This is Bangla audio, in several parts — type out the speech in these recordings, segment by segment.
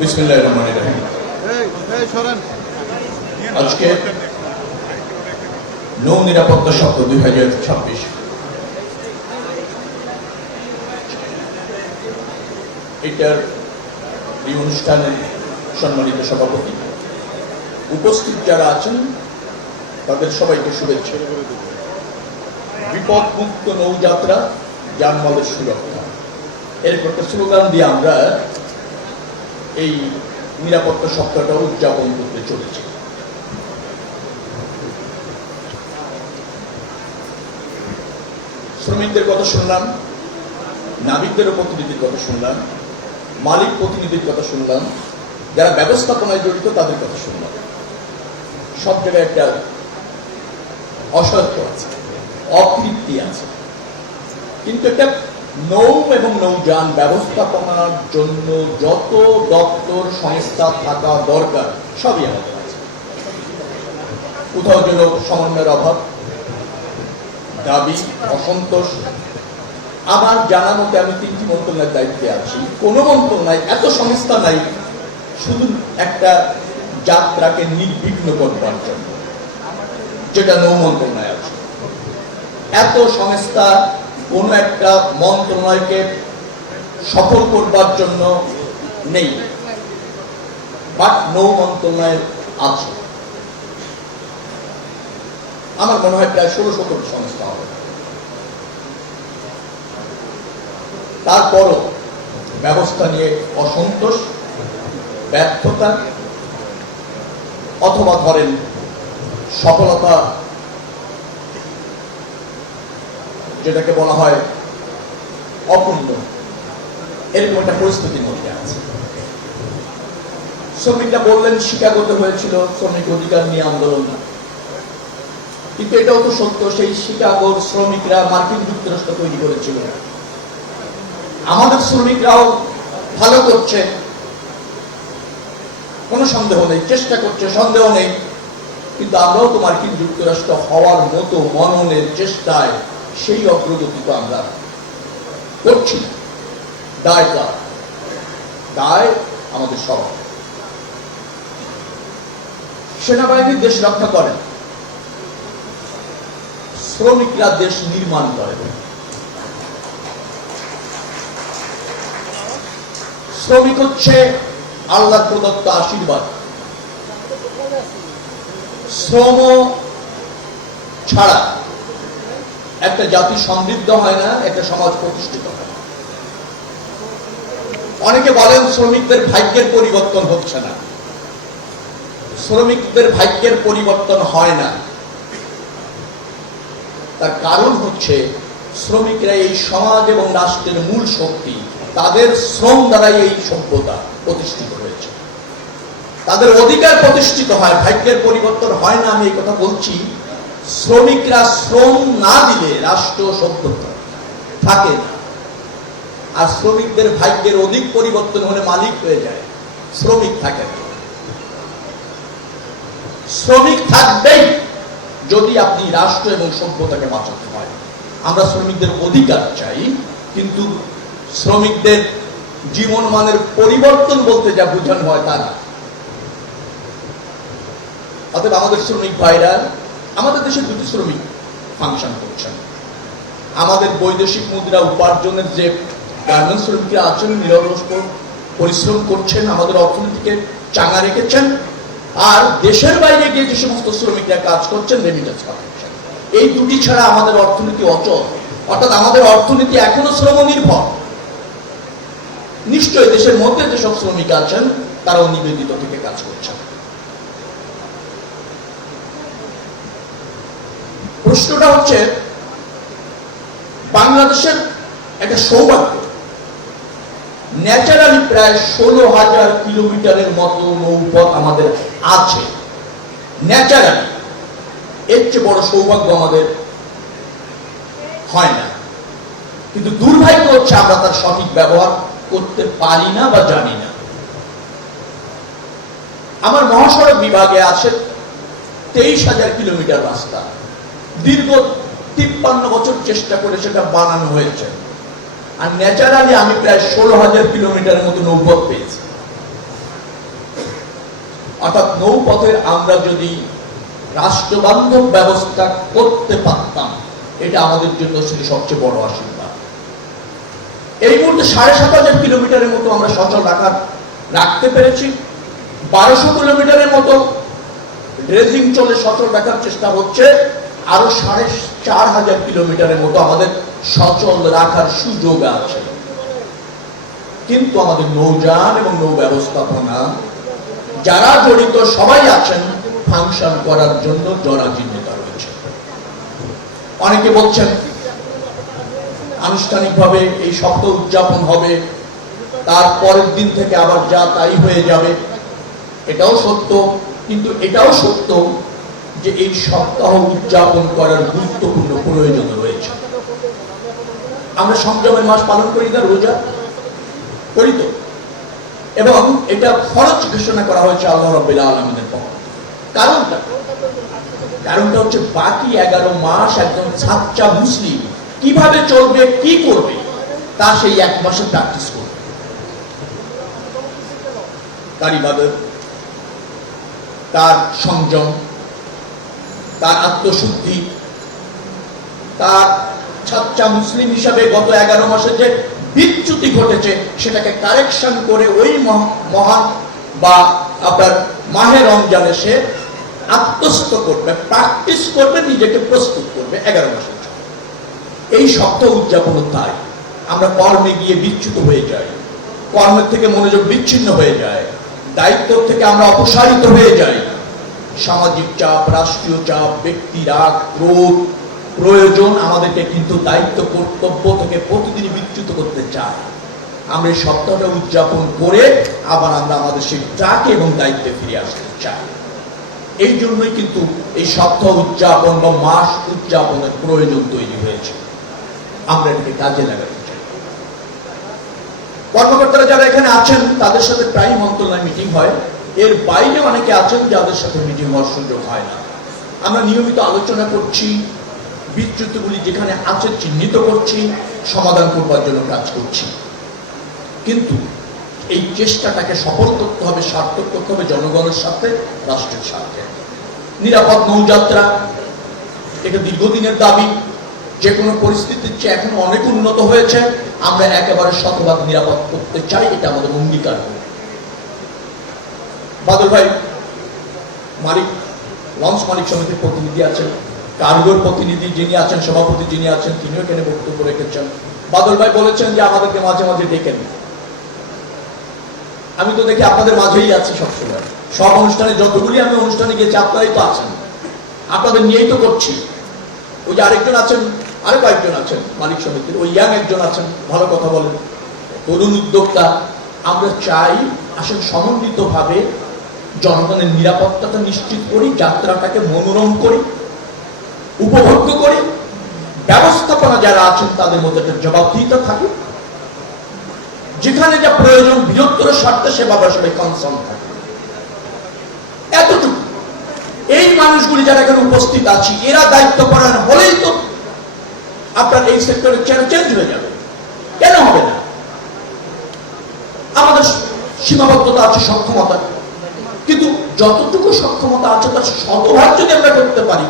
বিসমিল্লাহির রহমানির রহিম। আজকে নৌ নিরাপত্তা সপ্তাহ 2026 এটার এই অনুষ্ঠানে সম্মানিত সভাপতি, উপস্থিত যারা আছেন তাদের সবাইকে শুভেচ্ছা। বিপদমুক্ত নৌযাত্রা, যানমালের সুরক্ষা, এরকম একটা স্লোগান দিয়ে আমরা এই নিরাপত্তা সপ্তাহটা উদযাপন করতে চলেছি। শ্রমিকদের কথা শুনলাম, নাবিকদের প্রতিনিধির কথা শুনলাম, মালিক প্রতিনিধির কথা শুনলাম, যারা ব্যবস্থাপনায় জড়িত তাদের কথা শুনলাম। সব জায়গায় একটা অসত্য আছে, অতৃপ্তি আছে, কিন্তু একটা নৌ এবং নৌযান ব্যবস্থাপনার জন্য যত দপ্তর সংস্থা থাকা দরকার সবই আমাদের আছে। কোথাও যেন সমন্বয়ের অভাব, দাবি, অসন্তোষ। আমার জানা মতে আমি 3টি মন্ত্রণালয়ের দায়িত্বে আছি, কোনো মন্ত্রণালয় এত সংস্থা নাই শুধু একটা যাত্রাকে নির্বিঘ্ন করবার জন্য, যেটা নৌ মন্ত্রণালয় আছে। এত সংস্থা কোন একটা মন্ত্রণালয়কে সফল করবার জন্য নেই, বাট নৌ মন্ত্রণালয় আছে। আমার মনে হয় প্রায় 16-17 সংস্থা হবে। তারপরও ব্যবস্থা নিয়ে অসন্তোষ, ব্যর্থতা, অথবা ধরেন সফলতা, যেটাকে বলা হয় অপূর্ণ, এরকম একটা পরিস্থিতির মধ্যে আছে। শ্রমিকরা বললেন শিকাগোতে হয়েছিল শ্রমিক অধিকার নিয়ে আন্দোলন, কিন্তু এটাও তো সত্য, সেই শিকাগোর শ্রমিকরা মার্কিন যুক্তরাষ্ট্র তৈরি করেছিল। আমাদের শ্রমিকরাও ভালো করছে, কোনো সন্দেহ নেই, চেষ্টা করছে, সন্দেহ নেই, কিন্তু আমরাও তো মার্কিন যুক্তরাষ্ট্র হওয়ার মতো মননের চেষ্টায় সেই অগ্রগতি তো আমরা করছি না। দায় আমাদের সব। সেনাবাহিনী দেশ রক্ষা করেন, শ্রমিকরা দেশ নির্মাণ করেন। শ্রমিক হচ্ছে আল্লাহর প্রদত্ত আশীর্বাদ। শ্রম ছাড়া একটা জাতি সমৃদ্ধ হয় না, একটা সমাজ প্রতিষ্ঠিত হয় না। অনেকে বলেন শ্রমিকদের ভাগ্যের পরিবর্তন হচ্ছে না। শ্রমিকদের ভাগ্যের পরিবর্তন হয় না, তার কারণ হচ্ছে শ্রমিকরা এই সমাজ এবং রাষ্ট্রের মূল শক্তি। তাদের শ্রম দ্বারাই এই সভ্যতা প্রতিষ্ঠিত হয়েছে, তাদের অধিকার প্রতিষ্ঠিত হয়। ভাগ্যের পরিবর্তন হয় না, আমি এই কথা বলছি। শ্রমিকরা শ্রম না দিলে রাষ্ট্র সভ্যতা থাকে না। আর শ্রমিকদের ভাগ্যের অধিক পরিবর্তন হলে মালিক হয়ে যায়, শ্রমিক থাকে না। শ্রমিক থাকবেই যদি আপনি রাষ্ট্র এবং সভ্যতাকে বাঁচাতে হয়। আমরা শ্রমিকদের অধিকার চাই, কিন্তু শ্রমিকদের জীবন মানের পরিবর্তন বলতে যা বোঝানো হয় তা না। অতএব আমাদের শ্রমিক ভাইরা, আমাদের দেশে দুটি শ্রমিক ফাংশন করছেন। আমাদের বৈদেশিক মুদ্রা উপার্জনের যে গার্মেন্টস শ্রমিকরা আছেন, নিরলস পরিশ্রম করছেন, আমাদের অর্থনীতিকে চাঙা রেখেছেন। আর দেশের বাইরে গিয়ে যে সমস্ত শ্রমিকরা কাজ করছেন, রেমিটেন্স পাঠাচ্ছেন। এই দুটি ছাড়া আমাদের অর্থনীতি অচল, অর্থাৎ আমাদের অর্থনীতি এখনো শ্রম নির্ভর। নিশ্চয়ই দেশের মধ্যে যেসব শ্রমিক আছেন তারাও নিবেদিত থেকে কাজ করছেন। প্রশ্নটা হচ্ছে, বাংলাদেশের একটা সৌভাগ্য, ন্যাচারালি প্রায় 16,000 কিলোমিটারের মতো নৌপথ আমাদের আছে। ন্যাচারালি এর চেয়ে বড় সৌভাগ্য আমাদের হয় না, কিন্তু দুর্ভাগ্য হচ্ছে আমরা তার সঠিক ব্যবহার করতে পারি না বা জানি না। আমার মহাসড়ক বিভাগে আছে 23,000 কিলোমিটার রাস্তা। দীর্ঘ 53 বছর চেষ্টা করে সেটা বানানো হয়েছে। আর ন্যাচারালি আমি প্রায় 16,000 কিলোমিটারের মতো নৌপথ পেয়েছি। অর্থাৎ নৌপথের আমরা যদি রাষ্ট্রবান্ধব ব্যবস্থা করতে পারতাম, এটা আমাদের জন্য ছিল সবচেয়ে বড় আশীর্বাদ। এই মুহূর্তে ৭,৫০০ কিলোমিটারের মতো আমরা সচল রাখতে পেরেছি। ১২০০ কিলোমিটারের মতো ড্রেজিং চলে সচল রাখার চেষ্টা হচ্ছে। আরো ৪,৫০০ কিলোমিটারের মতো আমাদের সচল রাখার সুযোগ আছে। কিন্তু আমাদের নৌযান এবং নৌ ব্যবস্থাপনা যারা জড়িত সবাই আছেন ফাংশন করার জন্য জরাজীর্ণতা রয়েছে। অনেকে বলছেন আনুষ্ঠানিকভাবে এই সপ্তাহ উদযাপন হবে, তার পরের দিন থেকে আবার যা তাই হয়ে যাবে। এটাও সত্য, কিন্তু এটাও সত্য যে এই সপ্তাহ উদযাপন করার গুরুত্বপূর্ণ প্রয়োজন রয়েছে। আমরা সংযমের মাস পালন করি না, রোজা করি তো, এবং এটা ফরজ ঘোষণা করা হয়েছে আল্লাহ রাব্বুল আলামিনের পক্ষ। কারণটা হচ্ছে বাকি ১১ মাস একজন সাচ্চা মুসলিম কিভাবে চলবে, কি করবে, তা সেই ১ মাসে প্র্যাকটিস করবে। তার ইবাদত, তার সংযম, তার আত্মশুদ্ধি, তার সাচ্চা মুসলিম হিসাবে গত ১১ মাসে যে বিচ্যুতি ঘটেছে সেটাকে কারেকশন করে ওই মহান বা আপনার মাহে রমজানে সে আত্মস্থ করবে, প্র্যাকটিস করবে, নিজেকে প্রস্তুত করবে ১১ মাসের জন্য। এই সপ্তাহ উদযাপন তাই আমরা কর্মে গিয়ে বিচ্যুত হয়ে যাই, কর্মের থেকে মনোযোগ বিচ্ছিন্ন হয়ে যায়, দায়িত্ব থেকে আমরা অপসারিত হয়ে যাই। সামাজিক চাপ, রাষ্ট্রীয় চাপ, ব্যক্তি রাগ, ক্রোধ, প্রয়োজন আমাদেরকে কিন্তু দায়িত্ব কর্তব্য থেকে প্রতিদিন বিচ্যুত করতে চায়। আমরা এই সপ্তাহটা উদযাপন করে আবার আমরা আমাদের সেই ট্রাকে এবং দায়িত্বে ফিরে আসতে চাই। এই জন্যই কিন্তু এই সপ্তাহ উদযাপন বা মাস উদযাপনের প্রয়োজন তৈরি হয়েছে। আমরা এটাকে কাজে লাগাতে চাই। কর্মকর্তারা যারা এখানে আছেন তাদের সাথে প্রায় মন্ত্রণালয় মিটিং হয়। এর বাইরে অনেকে আছেন যাদের সাথে মিটিং হওয়ার সুযোগ হয় না। আমরা নিয়মিত আলোচনা করছি, বিচ্যুতিগুলি যেখানে আছে চিহ্নিত করছি, সমাধান করবার জন্য কাজ করছি। কিন্তু এই চেষ্টাটাকে সফল করতে হবে, সার্থক করতে হবে জনগণের সাথে, রাষ্ট্রের সাথে। নিরাপদ নৌযাত্রা এটা দীর্ঘদিনের দাবি। যে কোনো পরিস্থিতির চেয়ে এখন অনেক উন্নত হয়েছে। আমরা একেবারে শতভাগ নিরাপদ করতে চাই, এটা আমাদের অঙ্গীকার। বাদল ভাই মালিক, লঞ্চ মালিক সমিতির প্রতিনিধি আছেন, কার্গোর প্রতিনিধি যিনি আছেন, সভাপতি যিনি আছেন, তিনিও এখানে বক্তব্য রেখেছেন। বাদল ভাই বলেছেন যে আমাদেরকে মাঝে মাঝে ডেকেন। আমি তো দেখি আপনাদের মাঝেই আছি সবসময়, সব অনুষ্ঠানে, যতগুলি আমি অনুষ্ঠানে গেছি আপনারাই তো আছেন, আপনাদের নিয়েই তো করছি। ওই যে আরেকজন আছেন, আরো কয়েকজন আছেন মালিক সমিতির, ওই ইয়াং একজন আছেন, ভালো কথা বলেন, তরুণ উদ্যোক্তা। আমরা চাই আসলে সমন্বিতভাবে জনগণের নিরাপত্তাটা নিশ্চিত করি, যাত্রাটাকে মনোরম করি, উপভোগ্য করি, ব্যবস্থাপনা যারা আছেন তাদের মধ্যে একটা জবাবদিহিতা থাকে, যেখানে যা প্রয়োজন বৃহত্তর স্বার্থে সে ব্যাপারে সবাই কনসার্ন থাকে। এতটুকু। এই মানুষগুলি যারা এখানে উপস্থিত আছি, এরা দায়িত্ব পালন হলেই তো আপনার এই সেক্টরের চেঞ্জ হয়ে যাবে। কেন হবে না? আমাদের সীমাবদ্ধতা আছে, সক্ষমতা, কিন্তু যতটুকু সক্ষমতা আছে তার শতভাগ যদি আমরা করতে পারি,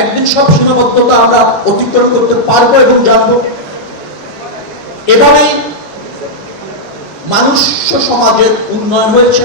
একদিন সব সীমাবদ্ধতা আমরা অতিক্রম করতে পারবো এবং জানবো। এভাবেই মানুষ সমাজের উন্নয়ন হয়েছে।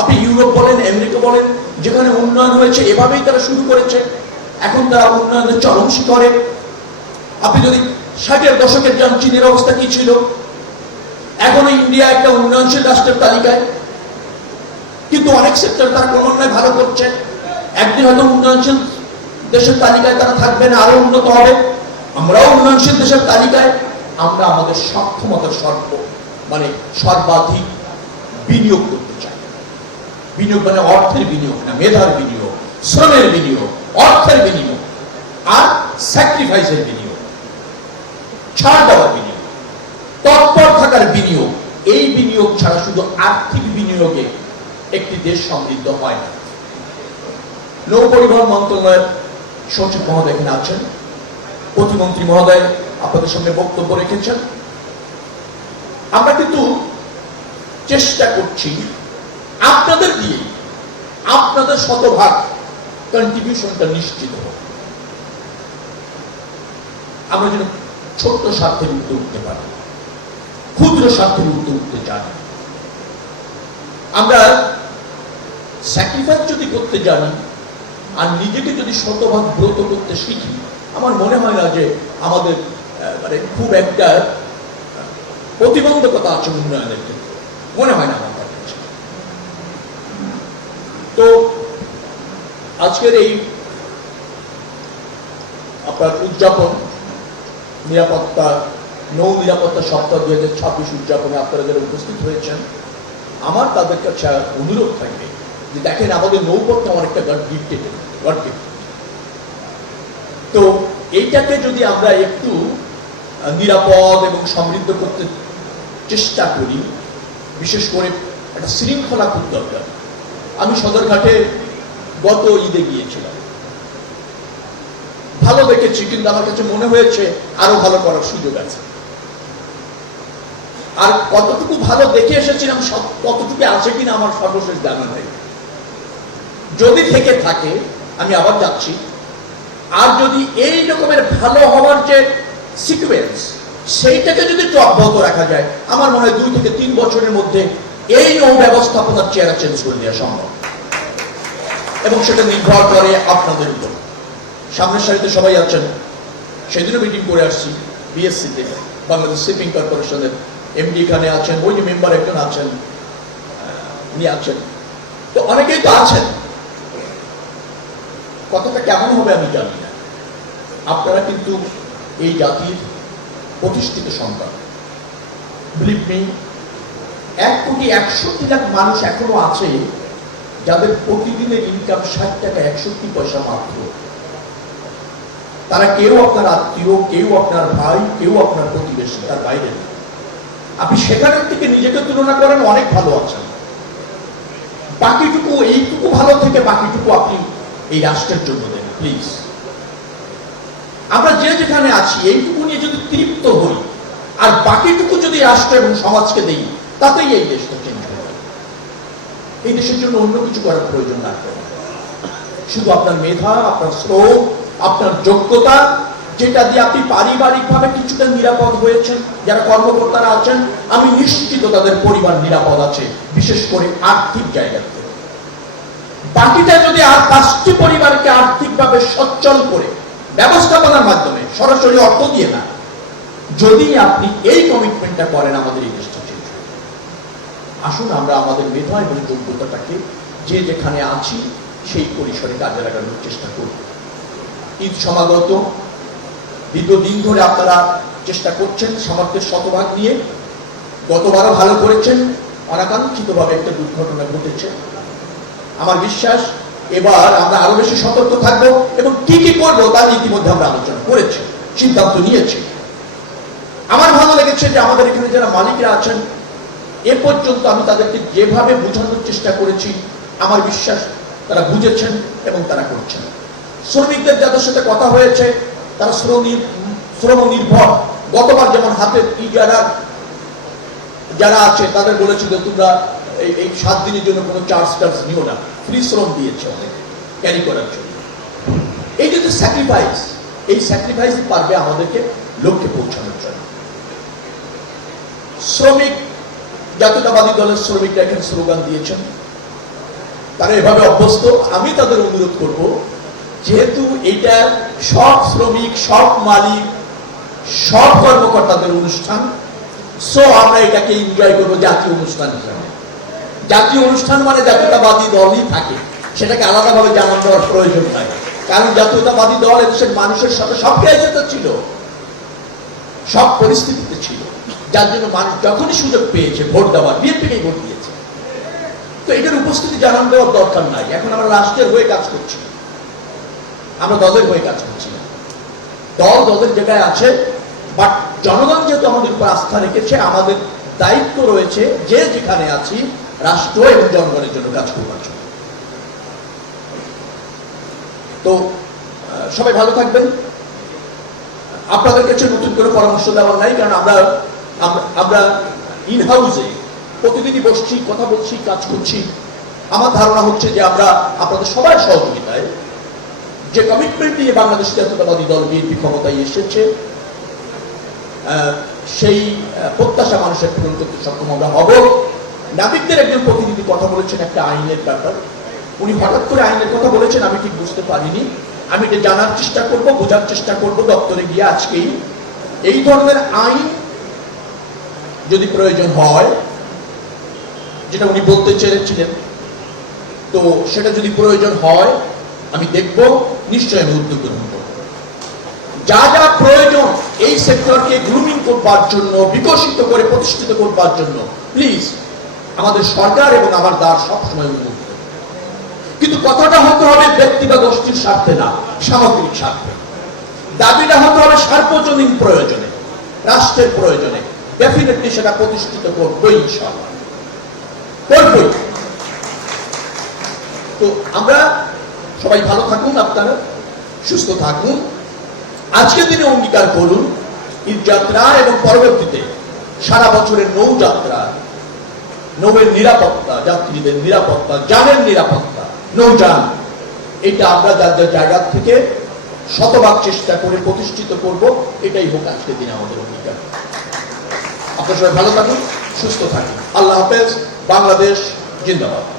আপনি ইউরোপ বলেন, আমেরিকা বলেন, যেখানে উন্নয়ন হয়েছে এভাবেই তারা শুরু করেছে। এখন তারা উন্নয়নের চরম শিখরে। আপনি যদি 60-এর দশকের যান, চীনের অবস্থা কি ছিল? এখনো ইন্ডিয়া একটা উন্নয়নশীল রাষ্ট্রের তালিকায়, কিন্তু অনেক সেক্টর তারা ক্রমান্বয়ে ভালো করছে। একদিন হয়তো উন্নয়নশীল দেশের তালিকায় তারা থাকবে না, আরো উন্নত হবে। আমরাও উন্নয়নশীল দেশের তালিকায়। আমরা আমাদের সক্ষমতার সর্বাধিক বিনিয়োগ করতে চাই। বিনিয়োগ মানে অর্থের বিনিয়োগ না, মেধার বিনিয়োগ, শ্রমের বিনিয়োগ, অর্থের বিনিয়োগ, আর স্যাক্রিফাইসের বিনিয়োগ, ছাড় দেওয়ার বিনিয়োগ, তৎপর থাকার বিনিয়োগ। এই বিনিয়োগ ছাড়া শুধু আর্থিক বিনিয়োগে একটি দেশ সমৃদ্ধ হয় না। নৌ পরিবহন মন্ত্রণালয়ের সচিব মহোদয় এখানে আছেন, প্রতিমন্ত্রী মহোদয় আপনাদের সামনে বক্তব্য রেখেছেন। আমরা কিন্তু চেষ্টা করছি আপনাদের দিয়ে আপনাদের শতভাগ কন্ট্রিবিউশনটা নিশ্চিত হোক। আমরা যেন ছোট্ট স্বার্থের উঠতে উঠতে পারি, ক্ষুদ্র স্বার্থের উঠতে উঠতে জানি। আমরা স্যাক্রিফাইস যদি করতে জানি আর নিজেকে যদি শতভাগ ব্রত করতে শিখি, আমার মনে হয় না যে আমাদের মানে খুব একটা প্রতিবন্ধকতা আছে উন্নয়নের ক্ষেত্রে, মনে হয় না আমার কাছে। তো আজকের এই আপনার উদযাপন, নিরাপত্তা, নৌ নিরাপত্তা সপ্তাহ 2026 উদযাপনে আপনারা যারা উপস্থিত হয়েছেন, আমার তাদের কাছে অনুরোধ থাকবে যে দেখেন আমাদের নৌপথটা আমার একটা গড গিফটেড, তো এইটাকে যদি আমরা একটু নিরাপদ এবং সমৃদ্ধ করতে চেষ্টা করি, বিশেষ করে একটা শৃঙ্খলা খুব দরকার। আমি সদরঘাটে গত ঈদে গিয়েছিলাম, ভালো দেখেছি, কিন্তু আমার কাছে মনে হয়েছে আরো ভালো করার সুযোগ আছে। আর কতটুকু ভালো দেখে এসেছিলাম কতটুকু আছে কিনা আমার সর্বশেষ জানা নেই। যদি থেকে থাকে আমি আবার যাচ্ছি। আর যদি এই রকমের ভালো হওয়ার যে সিকোয়েন্স, সেইটাকে যদি একটু অব্যাহত রাখা যায়, আমার মনে হয় 2 থেকে 3 বছরের মধ্যে এই নৌ ব্যবস্থাপনার চেহারা চেঞ্জ করে দেওয়া সম্ভব, এবং সেটা নির্ভর করে আপনাদের উপর। সামনের সারিতে সবাই আছেন, সেদিনও মিটিং করে আসছি বিএসসি থেকে, বাংলাদেশ শিপিং কর্পোরেশনের এমডি এখানে আছেন, ওই যে মেম্বার একজন আছেন, উনি আছেন, তো অনেকেই তো আছেন। কথাটা কেমন হবে আমি জানি না। আপনারা কিন্তু এই জাতির প্রতিষ্ঠিত সন্তান। বিলিভ মি, 1,61,00,000 মানুষ এখনো আছে যাদের প্রতিদিনের ইনকাম 60 টাকা 61 পয়সা মাত্র। তারা কেউ আপনার আত্মীয়, কেউ আপনার ভাই, কেউ আপনার প্রতিবেশী, তার বাইরে। আপনি সেখানের থেকে নিজেকে তুলনা করেন, অনেক ভালো আছেন। বাকিটুকু, এইটুকু ভালো থেকে বাকিটুকু আপনি এই রাষ্ট্রের জন্য দেন প্লিজ। আমরা যে যেখানে আছি এইটুকু নিয়ে যদি তৃপ্ত হই আর বাকিটুকু যদি রাষ্ট্র এবং সমাজকে দেই, তাতেই এই দেশটা চেঞ্জ হবে। এই দেশের জন্য অন্য কিছু করার প্রয়োজন না। শুধু আপনার মেধা, আপনার শ্রম, আপনার যোগ্যতা, যেটা দিয়ে আপনি পারিবারিকভাবে কিছুটা নিরাপদ হয়েছেন, যারা কর্মকর্তারা আছেন, আমি নিশ্চিত তাদের পরিবার নিরাপদ আছে, বিশেষ করে আর্থিক জায়গাতে। বাকিটা যদি আর 5টি পরিবারকে আর্থিকভাবে সচ্ছল করে ব্যবস্থাপনার মাধ্যমে, সরাসরি অর্থ দিয়ে না, যদি আপনি এই কমিটমেন্টটা করেন, আমাদের এই দেশটা চেঞ্জ হবে। আসুন আমরা আমাদের মেধা এবং যোগ্যতাটাকে যে যেখানে আছি সেই পরিসরে কাজে লাগানোর চেষ্টা করব। ঈদ সমাগত, দীর্ঘদিন ধরে আপনারা চেষ্টা করছেন সামর্থ্যের শতভাগ নিয়ে। গতবারও ভালো করেছেন, অনাকাঙ্ক্ষিতভাবে একটা দুর্ঘটনা ঘটেছে। আমার বিশ্বাস এবার আমরা আরো বেশি সতর্ক থাকবো এবং কি কি করবো তার ইতিমধ্যে আমরা আলোচনা করেছি, সিদ্ধান্ত নিয়েছি। আমার ভালো লেগেছে যে আমাদের এখানে যারা মালিকরা আছেন, এ পর্যন্ত আমি তাদেরকে যেভাবে বোঝানোর চেষ্টা করেছি, আমার বিশ্বাস তারা বুঝেছেন এবং তারা করছেন। শ্রমিকদের যাদের সাথে কথা হয়েছে তারা শ্রম নির্ভর। গতবার যেমন হাতের ইজারা যারা আছে তাদের বলেছিল তোমরা এই 7 দিনের জন্য কোনো চার্জ নিও না, ফ্রি শ্রম দিয়েছে অনেক ক্যারি করার জন্য। এই যে স্যাক্রিফাইস, এই স্যাক্রিফাইস পারবে আমাদেরকে লক্ষ্যে পৌঁছানোর জন্য। শ্রমিক জাতীয়তাবাদী দলের শ্রমিকরা এখানে স্লোগান দিয়েছেন, তারা এভাবে অভ্যস্ত। আমি তাদের অনুরোধ করব, যেহেতু এটা সব শ্রমিক, সব মালিক, সব কর্মকর্তাদের অনুষ্ঠান, সো আমরা এটাকে এনজয় করবো জাতীয় অনুষ্ঠান হিসাবে। জাতীয় অনুষ্ঠান মানে জাতীয়তাবাদী দলই থাকে, সেটাকে আলাদাভাবে জানান দেওয়ার প্রয়োজন নাই। কারণ জাতীয়তাবাদী দল এদেশের মানুষের সাথে সব ক্রাইসিসে ছিল, সব পরিস্থিতিতে ছিল, যার জন্য মানুষ যখনই সুযোগ পেয়েছে ভোট দেওয়ার, বিএনপিকেই ভোট দিয়েছে। তো এটার উপস্থিতি জানান দেওয়ার দরকার নাই। এখন আমরা রাষ্ট্রের হয়ে কাজ করছি, আমরা দলের হয়ে কাজ করছি না। দল দলের জায়গায় আছে, বাট জনগণ যেহেতু আমাদের উপর আস্থা রেখেছে, আমাদের দায়িত্ব রয়েছে যে যেখানে আছি রাষ্ট্র এবং জনগণের জন্য কাজ করবার জন্য। তো সবাই ভালো থাকবেন। আপনাদের কাছে নতুন করে পরামর্শ দেওয়ার নাই, কারণ আমরা ইন হাউসে প্রতিদিনই বসছি, কথা বলছি, কাজ করছি। আমার ধারণা হচ্ছে যে আমরা আপনাদের সবার সহযোগিতায় যে কমিটমেন্ট নিয়ে বাংলাদেশ জাতীয়তাবাদী দল বিএনপি ক্ষমতায় এসেছে সেই প্রত্যাশা মানুষের পূরণ করতে সক্ষম আমরা হব। নাবিকদের একজন প্রতিনিধি কথা বলেছেন একটা আইনের ব্যাপার, উনি হঠাৎ করে আইনের কথা বলেছেন, আমি ঠিক বুঝতে পারিনি। আমি এটা জানার চেষ্টা করব, বোঝার চেষ্টা করব দপ্তরে গিয়ে আজকেই। এই ধরনের আইন যদি প্রয়োজন হয়, যেটা উনি বলতে চেয়েছিলেন, তো সেটা যদি প্রয়োজন হয় আমি দেখব, নিশ্চয়ই আমি উদ্যোগ গ্রহণ করব। যা যা প্রয়োজন এই সেক্টরকে গ্রুমিং করবার জন্য, বিকশিত করে প্রতিষ্ঠিত করবার জন্য, প্লিজ আমাদের সরকার এবং আমার দ্বার সবসময় উন্মুক্ত। কিন্তু কথাটা হতে হবে ব্যক্তি বা গোষ্ঠীর স্বার্থে না, সামগ্রিক স্বার্থে। দাবিটা হতে হবে সার্বজনীন প্রয়োজনে, রাষ্ট্রের প্রয়োজনে। ডেফিনেটলি সেটা প্রতিষ্ঠিত করবই, ইনশাআল্লাহ করবই। তো আমরা সবাই ভালো থাকুন, আপনারা সুস্থ থাকুন। আজকের দিনে অঙ্গীকার করুন ঈদ যাত্রা এবং পরবর্তীতে সারা বছরের নৌযাত্রা, নৌয়ের নিরাপত্তা, যাত্রীদের নিরাপত্তা, যানের নিরাপত্তা, নৌযান, এটা আমরা যার যার জায়গা থেকে শতভাগ চেষ্টা করে প্রতিষ্ঠিত করব। এটাই হোক আজকের দিনে আমাদের অঙ্গীকার। আপনারা সবাই ভালো থাকুন, সুস্থ থাকুন। আল্লাহ হাফেজ। বাংলাদেশ জিন্দাবাদ।